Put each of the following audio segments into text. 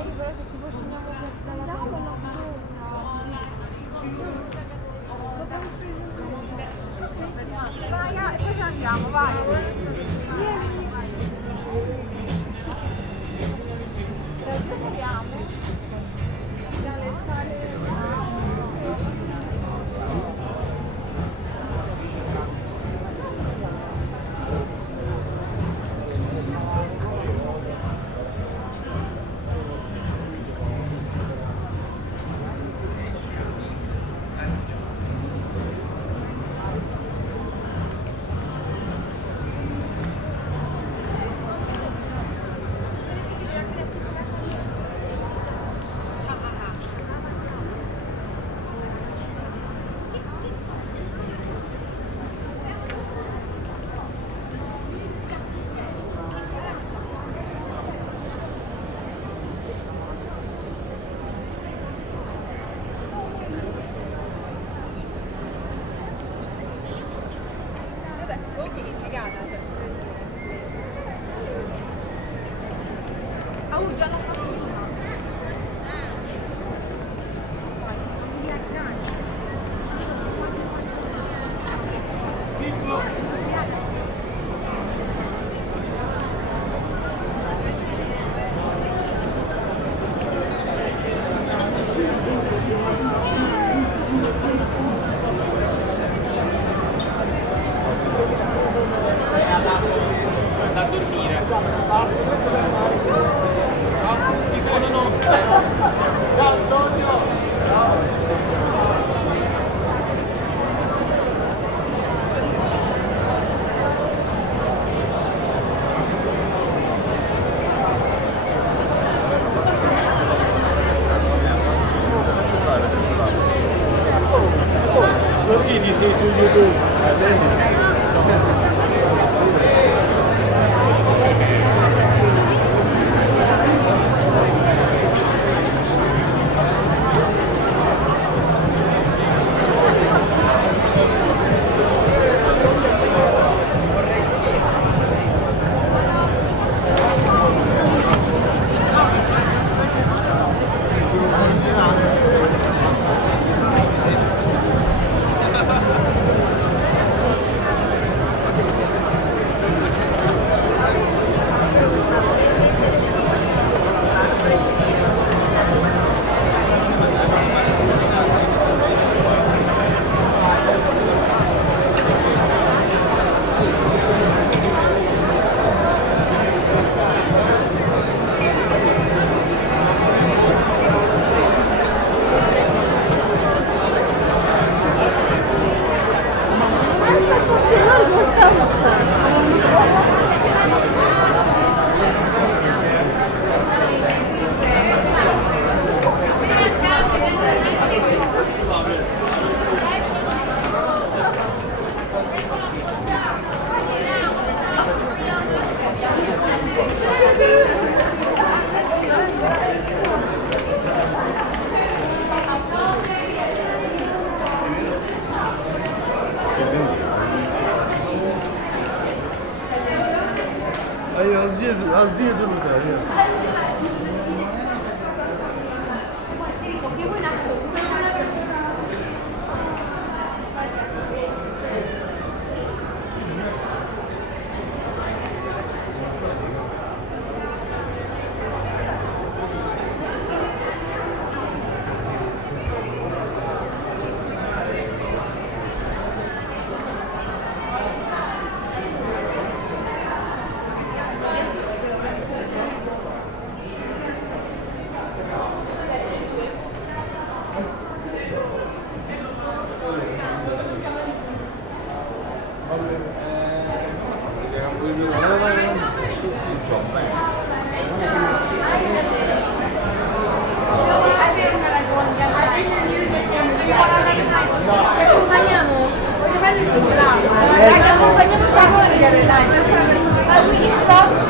meglio però se tipo scendiamo dalla Andiamo colonna. Sopra le spese. Vai, e poi ci andiamo, vai. Vieni. Ragioniamo dalle scale. Già l'ho fatto prima. Da dormire. Ciao Antonio! Sorridi, sei su YouTube. Hayır az diye burada ya. Accompagniamo, voglio fare il gelato. Accompagniamo il tavolo a vedere, dai. Il posto.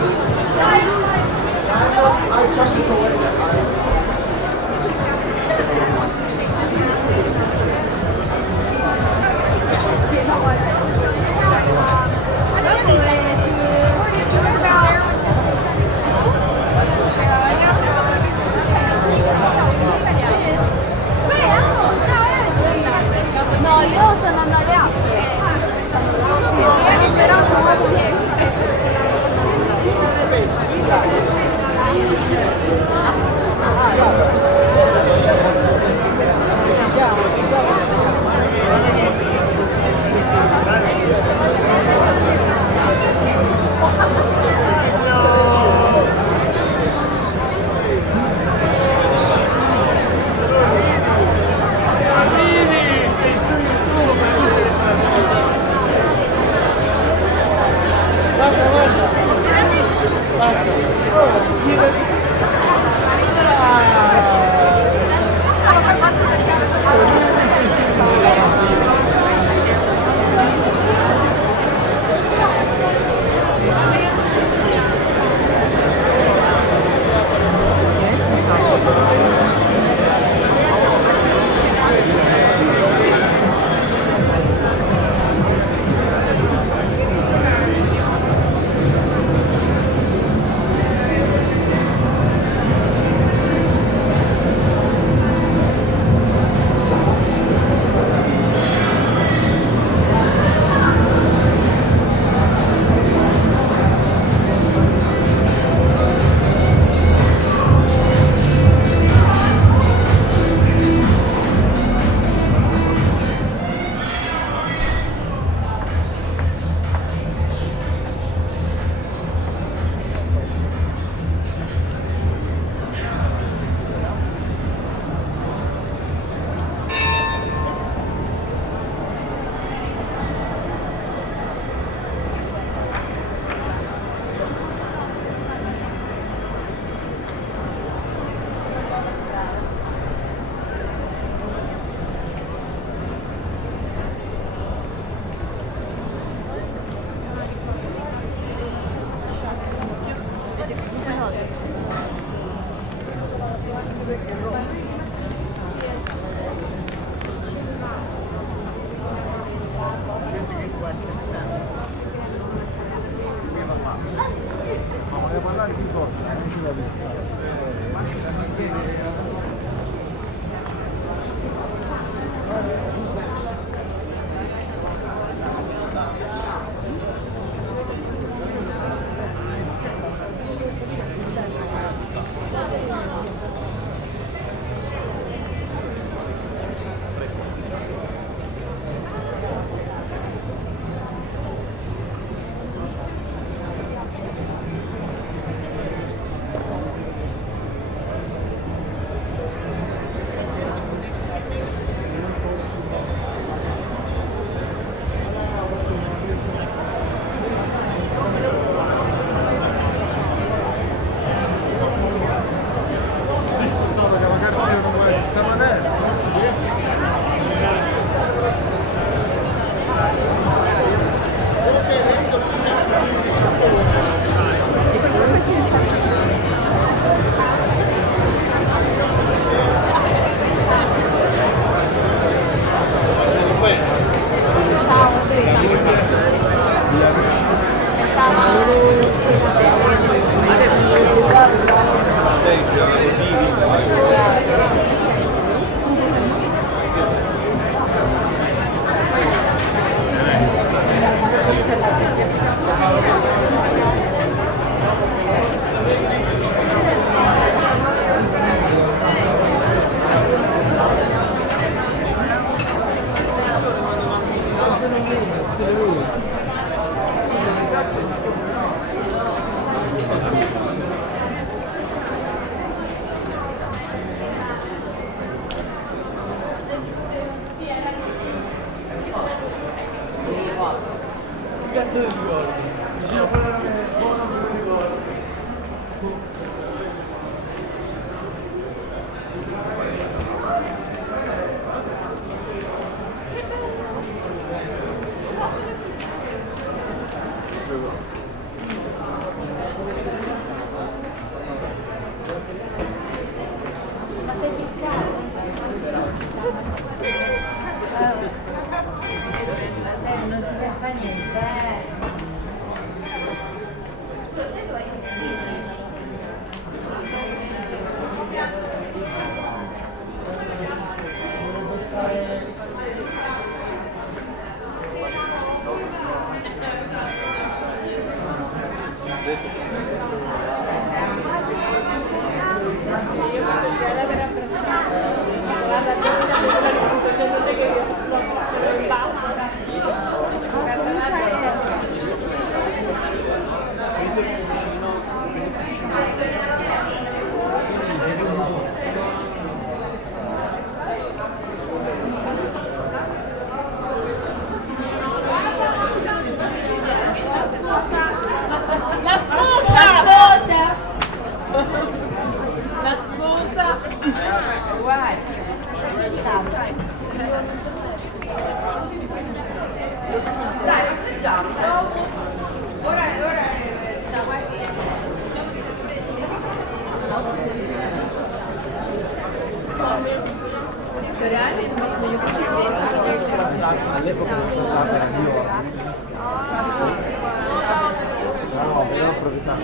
Ma voglio parlare di cosa? Non ci cazzo mi ricordo? Vicino a quella buona non mi ricordo. Ma sei truccato? Non ti pensa niente, La sposa! La sposa! Guai! Dai, passeggiamo! Ora sta quasi. All'epoca lo so fare era mio. No, però ho approfittato.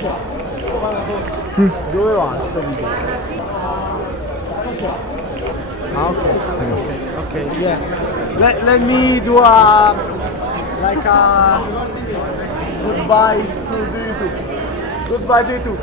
Dove va sto video? Ah, okay, yeah. Let me do a goodbye to the YouTube. Goodbye to YouTube.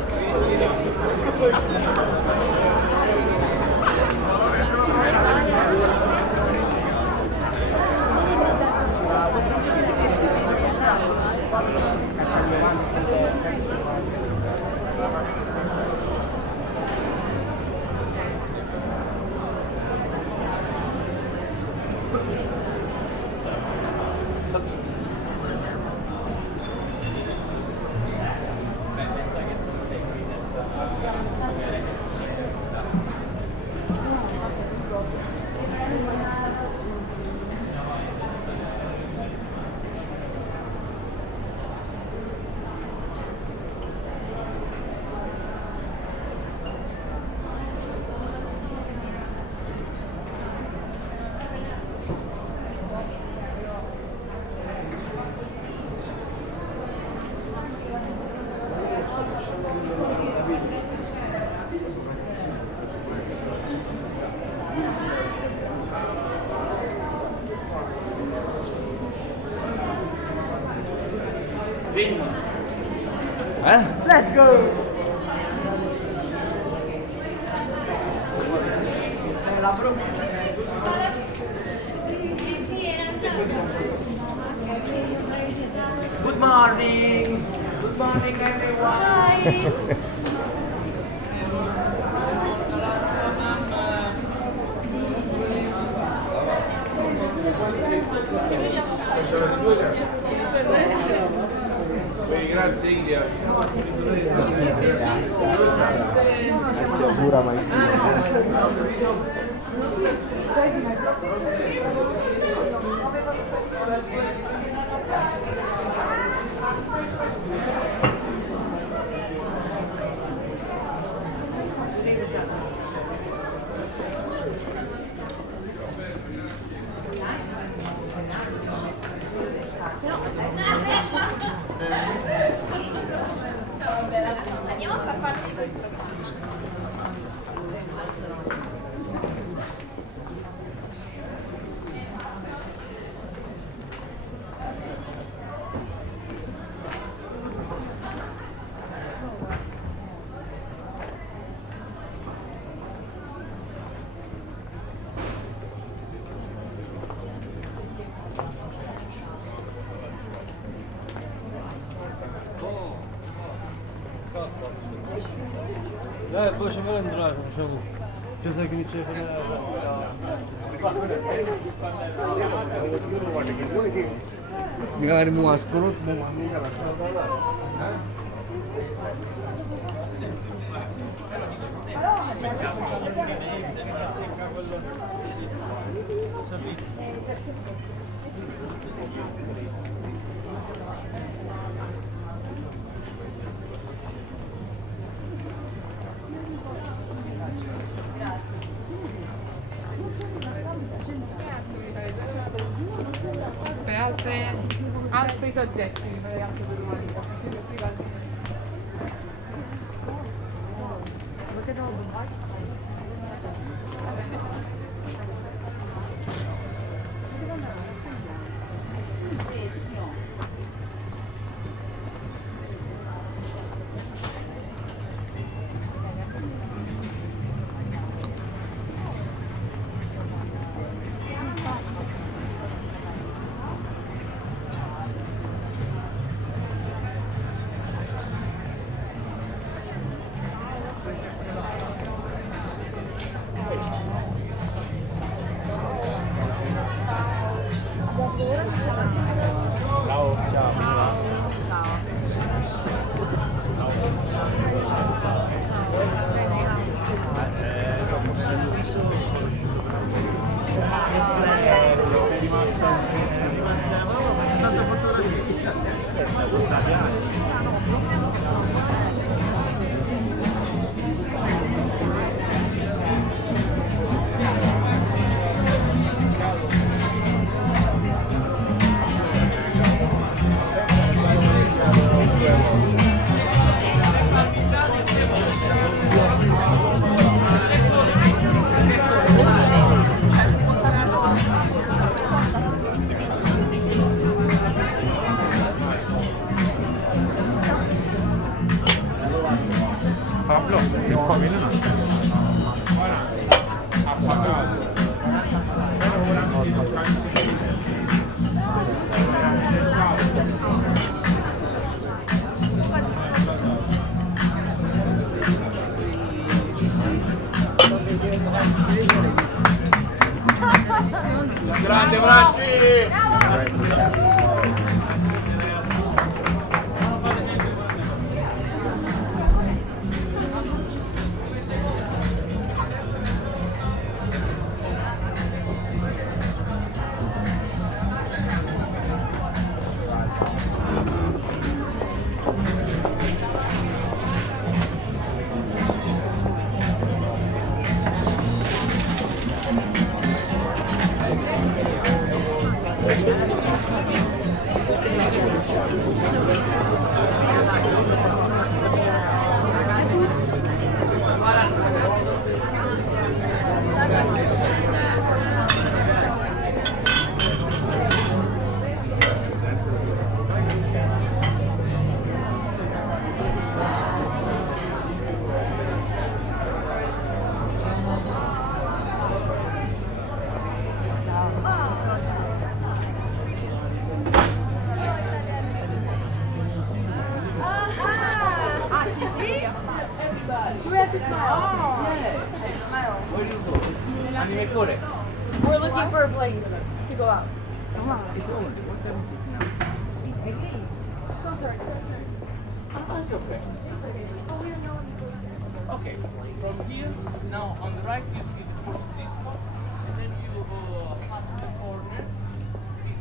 Let's go! La Good morning! Good morning everyone! Grazie Ilia. Si augura mai Andiamo a far parte del لا باش ما ندراش نشوف جزاك الله خير magari mu ascolo Per altri soggetti mi farei anche per l'umanità. E come no? Ha pagato. Ora non si tocca grande Bracci! We have to smile. Yeah. Smile. Anime Core. We're looking for a place to go out. Go for it. Okay. Oh, we don't know any places. Okay, from here, now on the right you see the first disco, and then you pass the corner,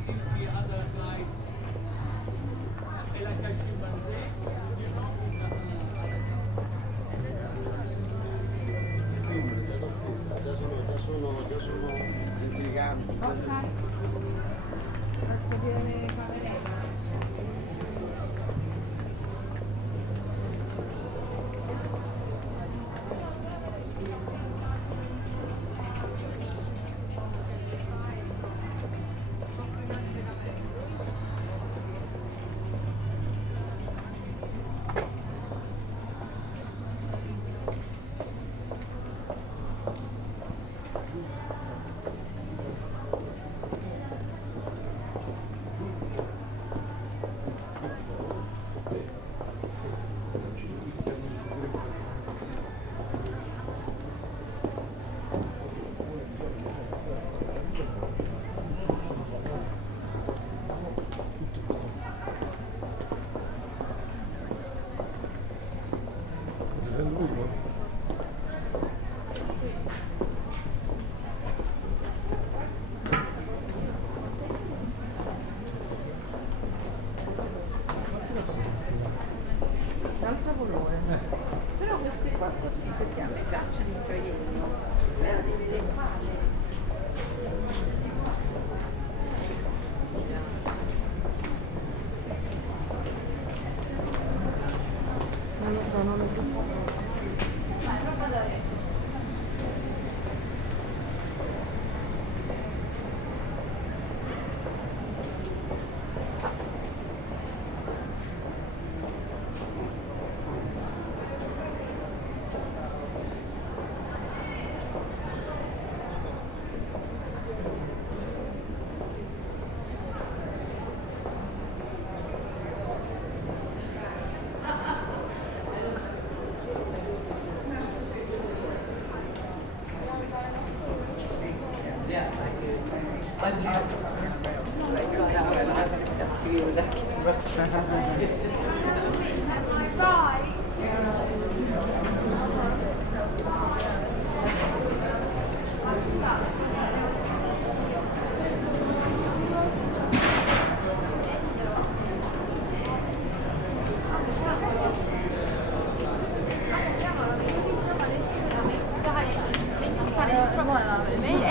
you see other guys, e la Cascibanzé, you know, Già sono intriganti. Faccio vedere Panerella. Cosa sei lui? L'altro colore. Però questi qua così perché a me piacciono i gioielli. Però li vedete male. Non lo so, non lo so.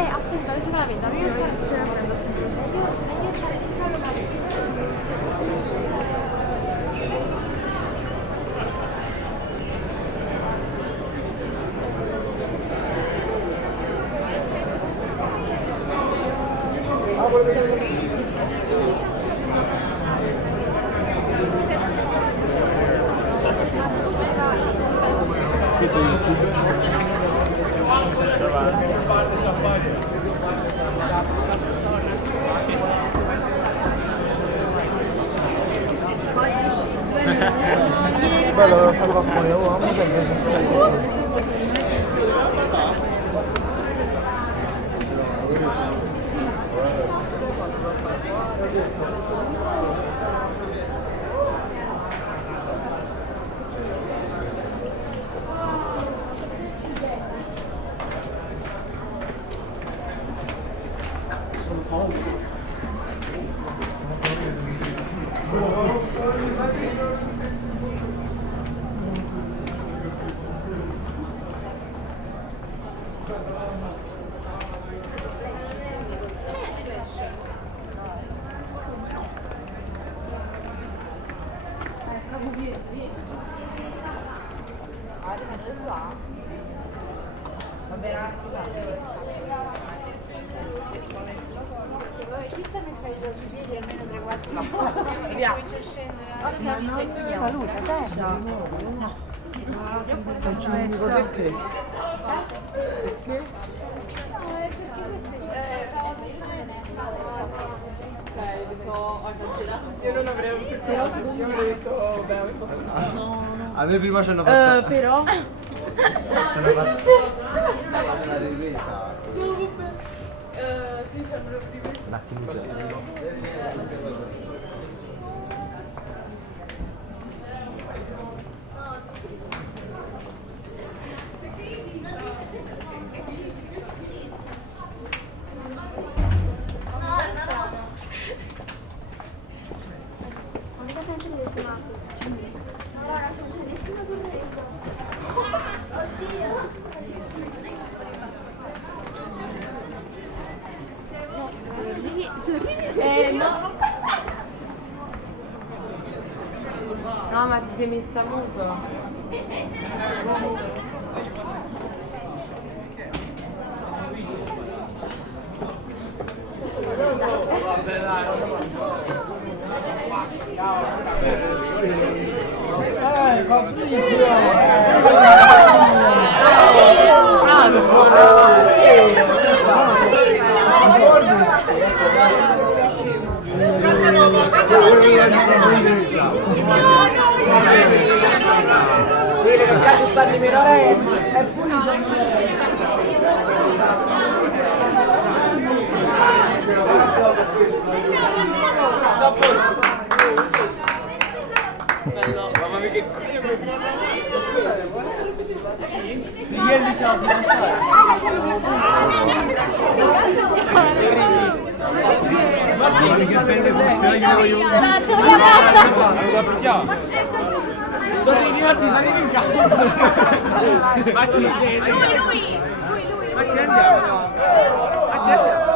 Appunto, adesso che la vedo, meglio stare centrale Sì, iscritto a YouTube. Bello, lo salva fuori, Perché? Io non avrei avuto il coraggio, io avrei detto beh, A me prima ci hanno fatto... però ci hanno fatto... La ripresa. sì, ci hanno ripreso. Un attimo. Mica sempre delle filmate. Allora, sono delle filmate. Oddio. No. No, ma ti sei messa a muto. Vedi che cazzo sta di minore è pulito. Bello. Mamma mia che ieri siamo fidanzati. Sorridi Matti, sorridi in campo. Matti, lui. Matti andiamo. Matti andiamo.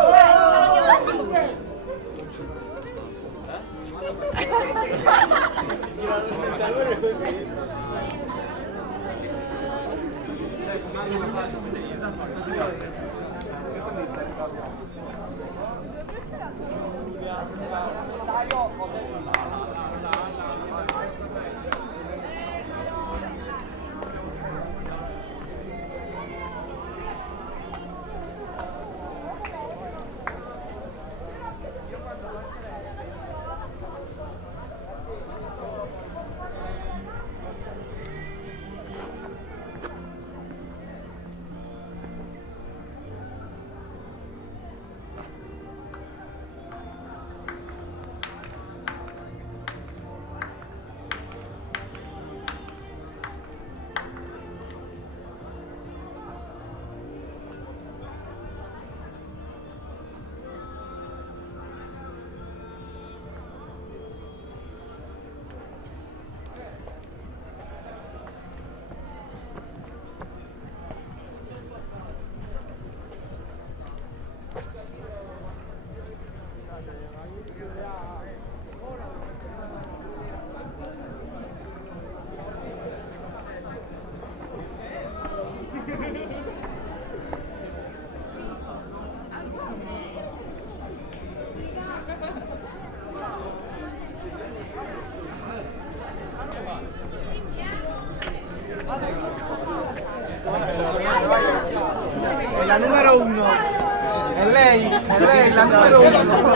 la numero uno. È lei, la numero uno.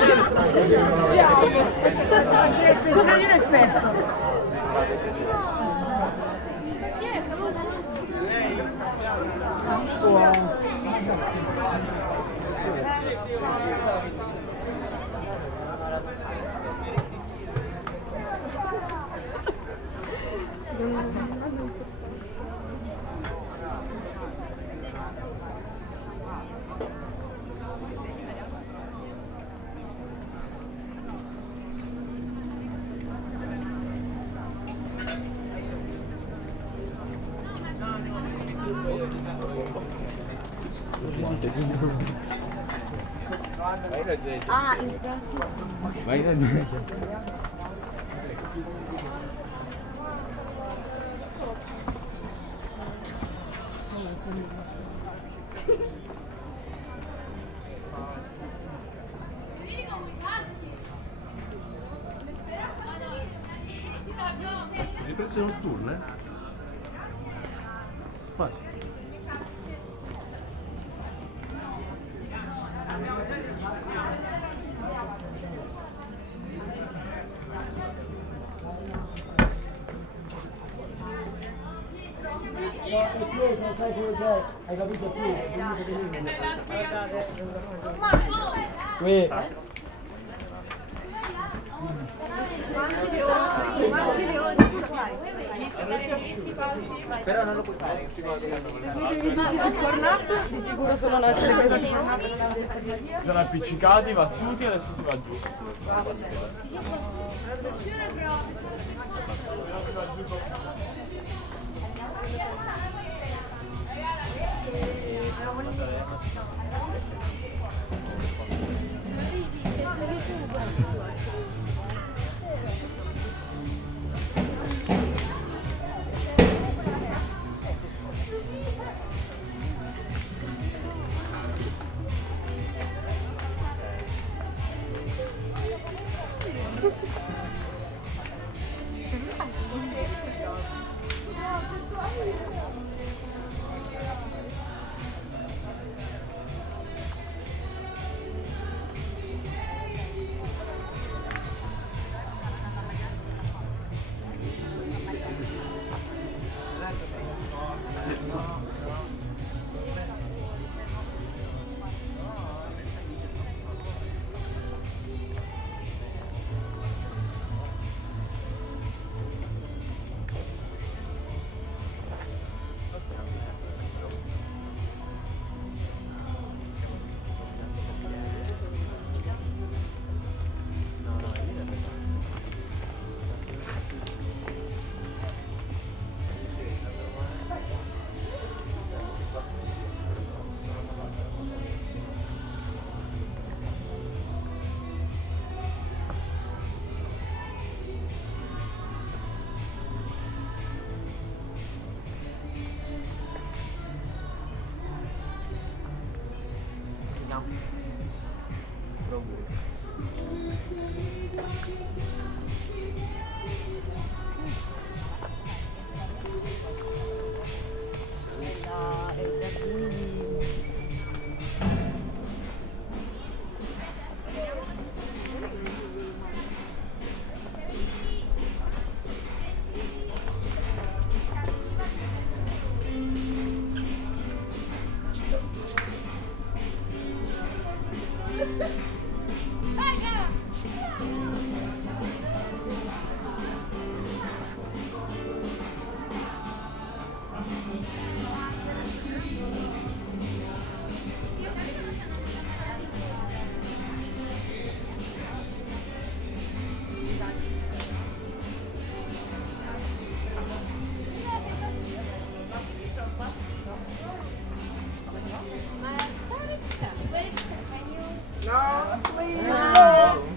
Aspetta, c'è il pensiero di un esperto. Ah, il piatto. Vai da dove? Riprese notturne? Spazio. Hai capito più? Però non lo puoi fare. Su Pornhub di sicuro sono nascere per Si sono appiccicati, battuti e adesso si va giù.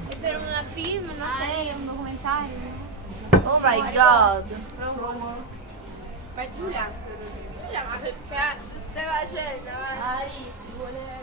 È per un film, una serie, un documentario. Oh my god. Ma Giulia, ma che cazzo stai facendo? Ari, vuole...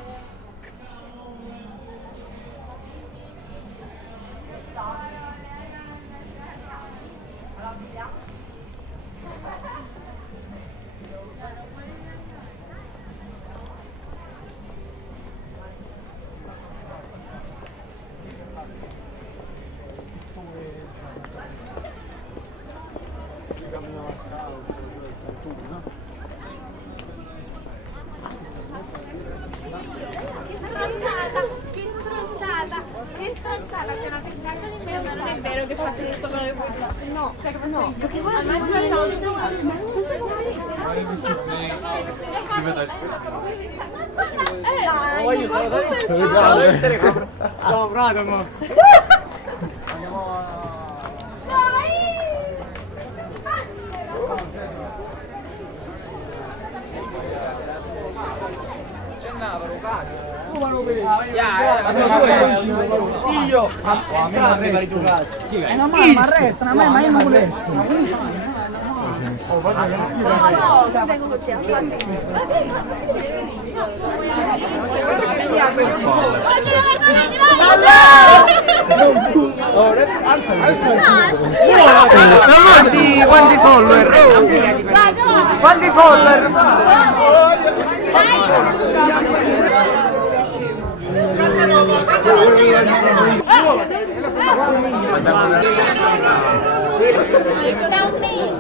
Che stronzata, che stronzata, che stronzata, sei una testata di me, ma non è vero che faccio tutto quello che vuoi fare. No, cioè che faccio perché voi al massimo facciamo tutto Voglio salutare. Ciao Fragomo. Andiamo a... C'è Navaro, cazzo. Io! A me non pare tu cazzo. No, ma resta, ma io non volevo. Quanti follower? Quanti follower? Da un mese.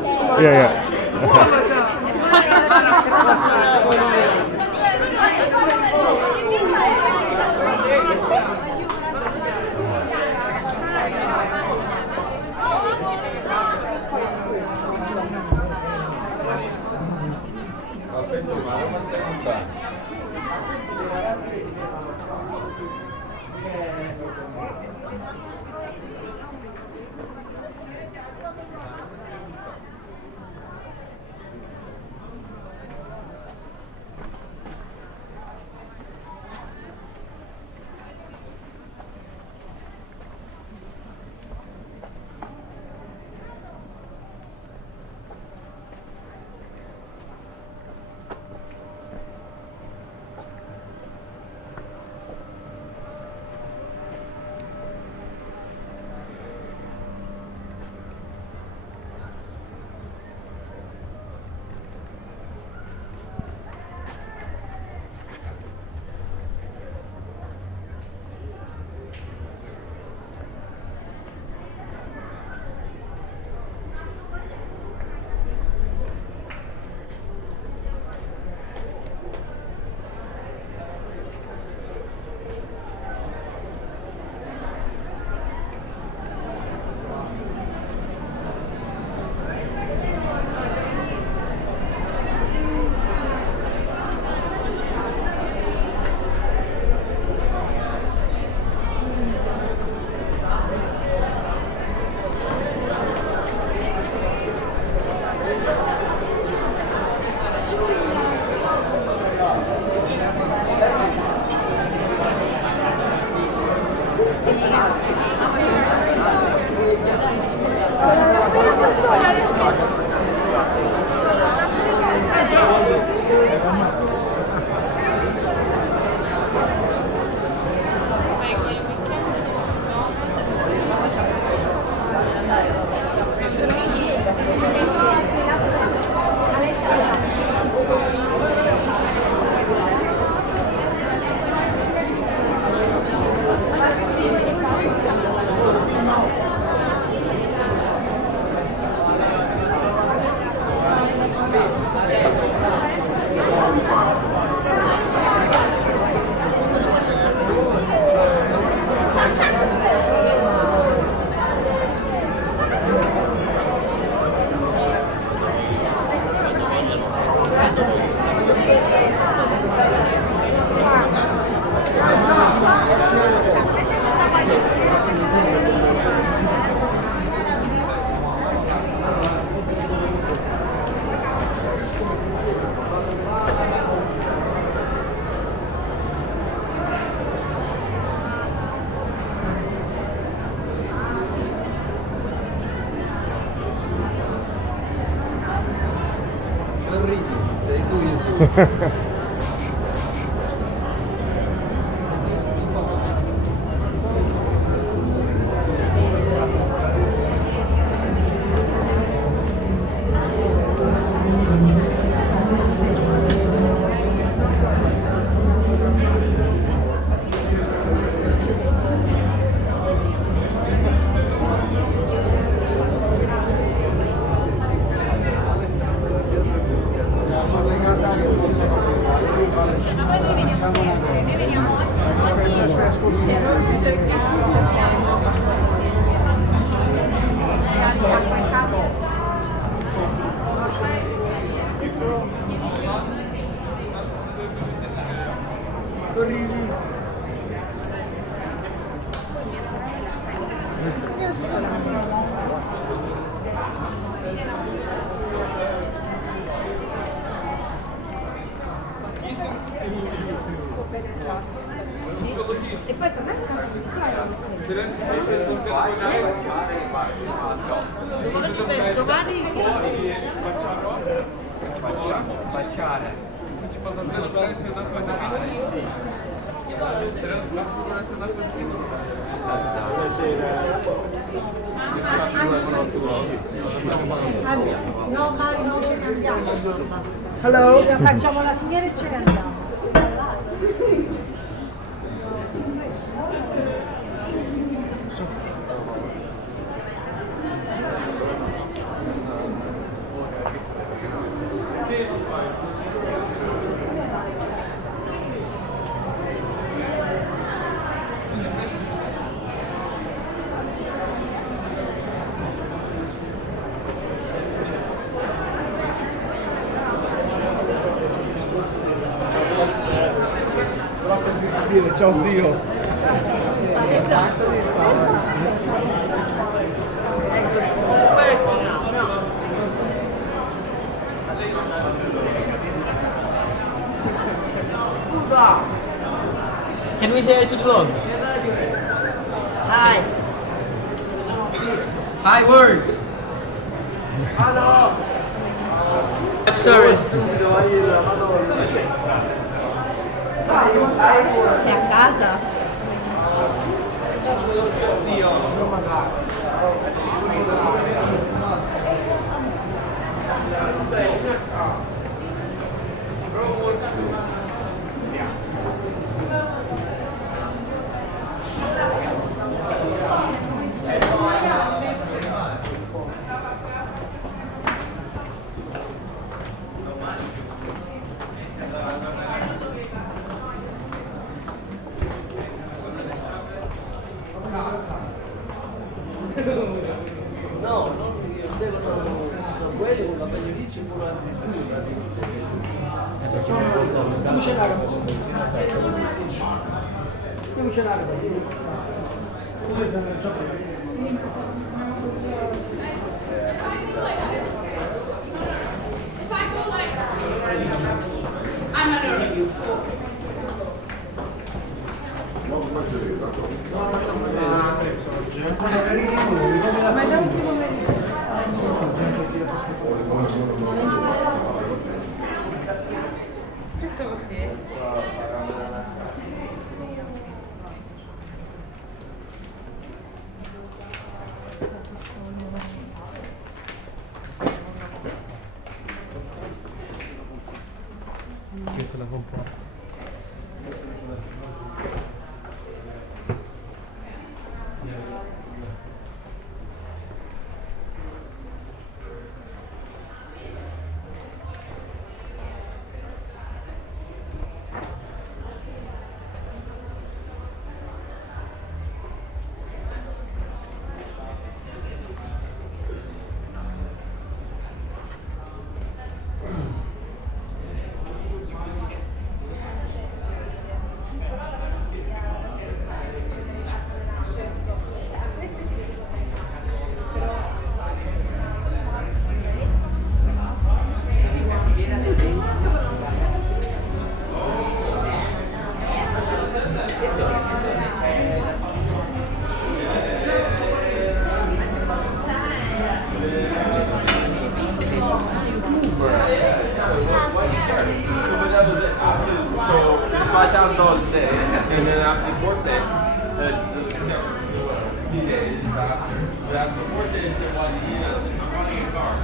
Sorridi, sei tu YouTube. E poi com'è il caso di domani Baciare. Ci posso andare a fare una cosa che c'è? Sì. Sarà una cosa che no, Mario, non ce ne andiamo. Hello. Facciamo la suniera e ce ne andiamo. Però senti dire ciao zio. Esatto, Can we say to the vlog? Hi. Hi world. Hello. Sorry. Sei a casa? No, non devono quelli con capelli ricci pure Come c'è la roba? Come c'è la roba? Come se non c'è Ma da un pomeriggio. Tutto così. Questa è la compra. $5,000 a day, and then after the fourth day, but after the fourth day, they said, well, I'm running a car.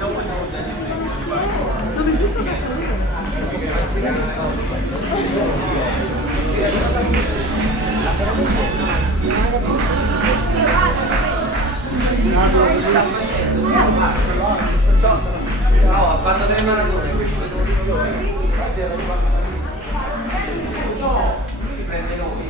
No one knows anything about No, ha fatto delle maratone, questo prende noi.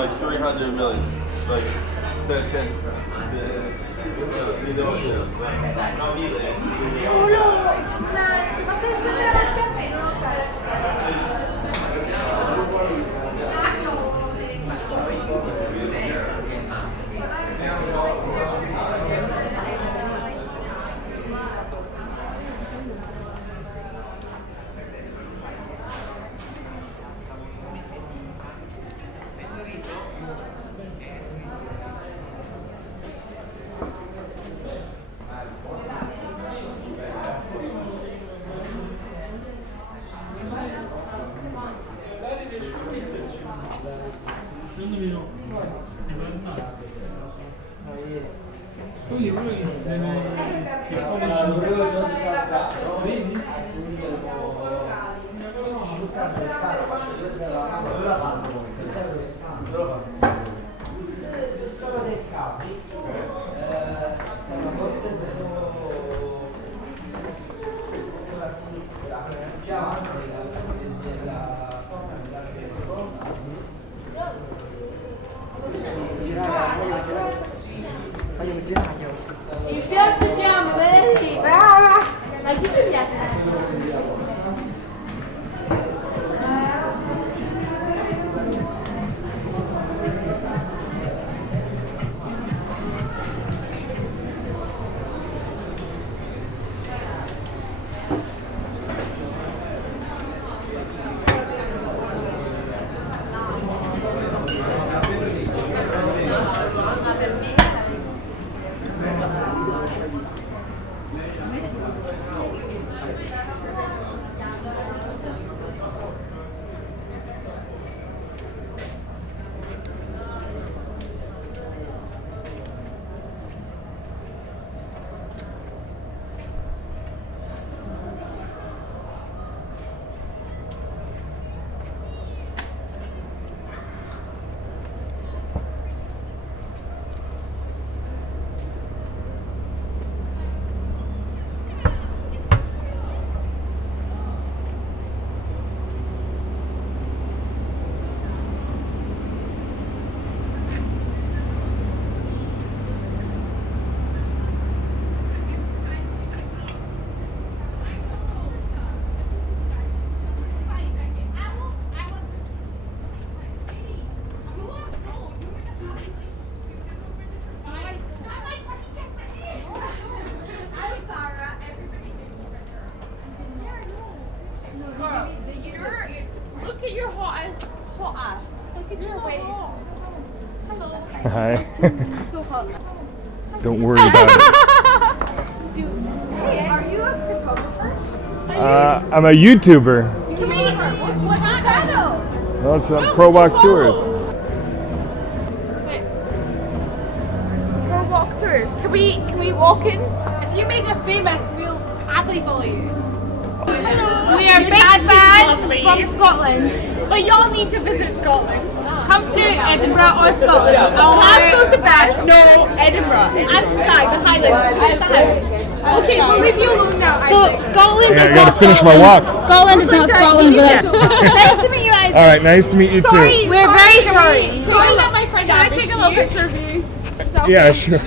like 300 million, like 10. Ci basta il film davanti a me, no? Quindi quello che si deve vedi? Il sabato del capi ci sta una volta sulla sinistra, più avanti della seconda. Voglio girare. Il piatto piano, vedi? Brava! Ma chi ti piace? Look at your hot ass. Look at your waist. Hello. Hi. So hot. Don't worry about it. Dude, hey, are you a photographer? I'm a YouTuber. Can we? What's your channel? Well, it's Pro Walk Tours. Wait. Pro Walk Tours. Can we walk in? If you make us famous, we'll happily follow you. Hello. We are big fans from Scotland, but y'all need to visit Scotland. Come to Edinburgh or Scotland. Glasgow's the best. No, Edinburgh. And Skye, the Highlands. Okay, we'll leave you alone now. So Scotland Yeah, I is gotta not finish my Scotland. walk. Scotland is not Scotland, but nice to meet you guys. All right, nice to meet you too. We're very sorry. Sorry that my friend Can I take a little picture of you? Yeah, sure.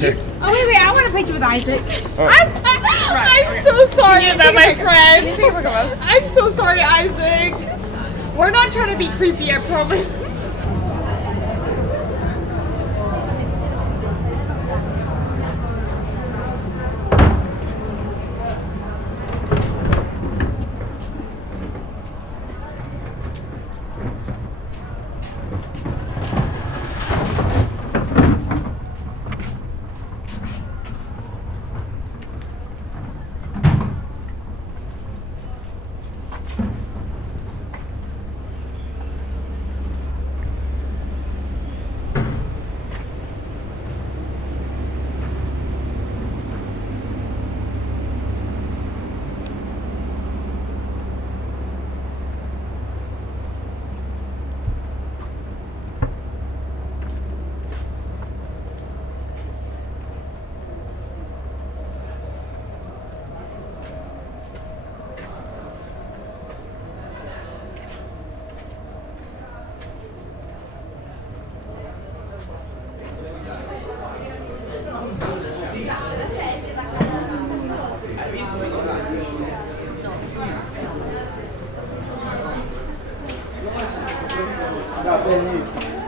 Oh wait, I want a picture with Isaac. Oh. I'm so sorry about my friends. I'm so sorry, Isaac. We're not trying to be creepy, I promise. No, bellissimo.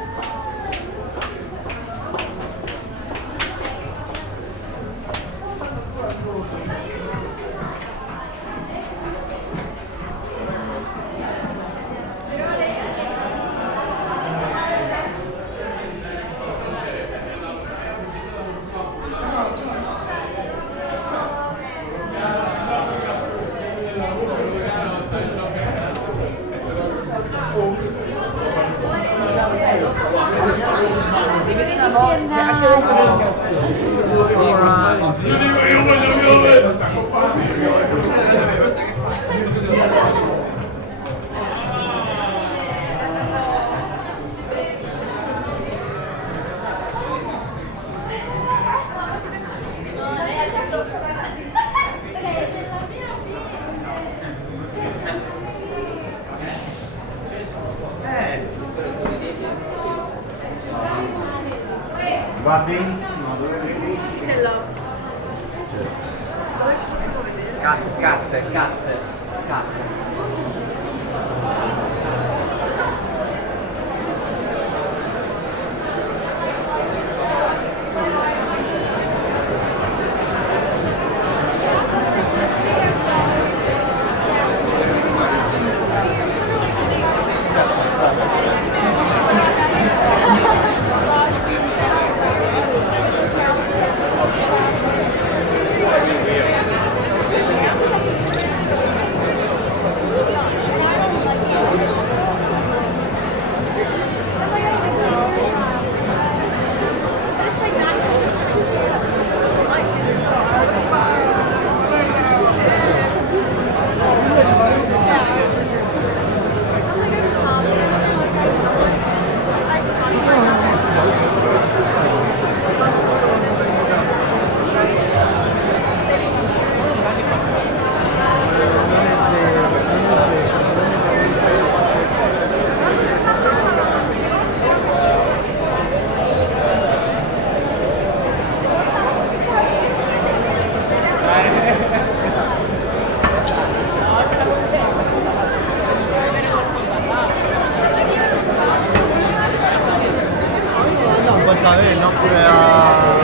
Va benissimo, dove vedi? Dove ci possiamo vedere? Cat. No, pure a...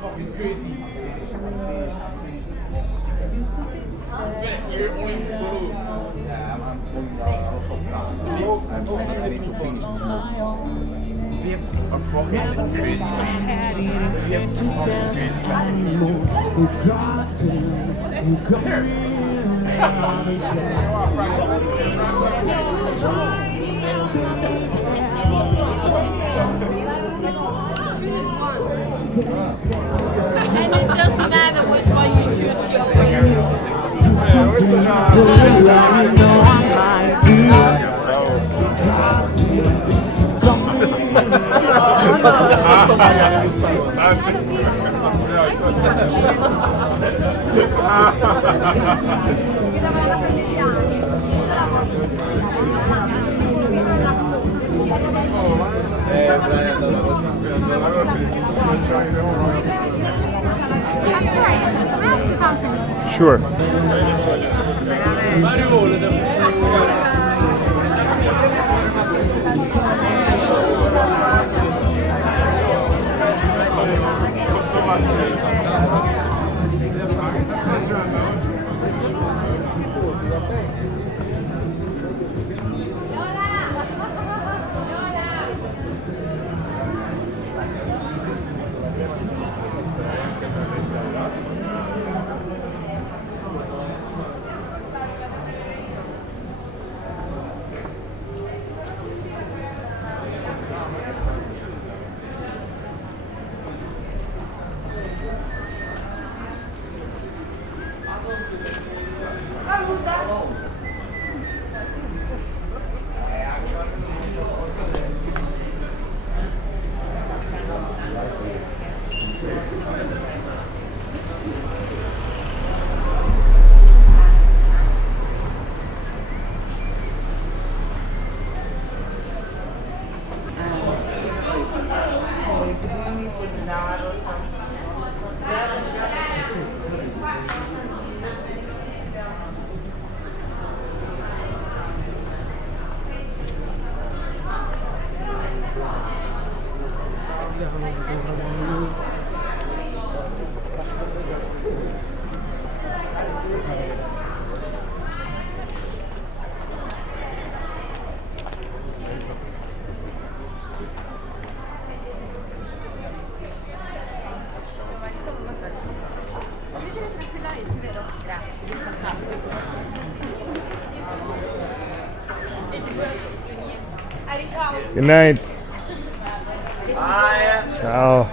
Fucking crazy. You're only solo. I need to finish this. Vapes are fucking crazy. Vapes are fucking crazy. And it doesn't matter which one you choose your favorite music. I'm sorry, can I ask you something? Sure. Good night. Bye. Ciao.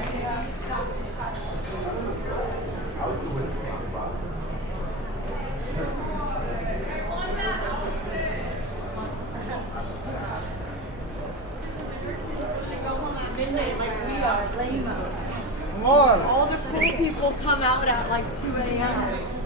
All the cool people come out at like 2 a.m.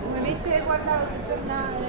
Come metti a guardare il giornale.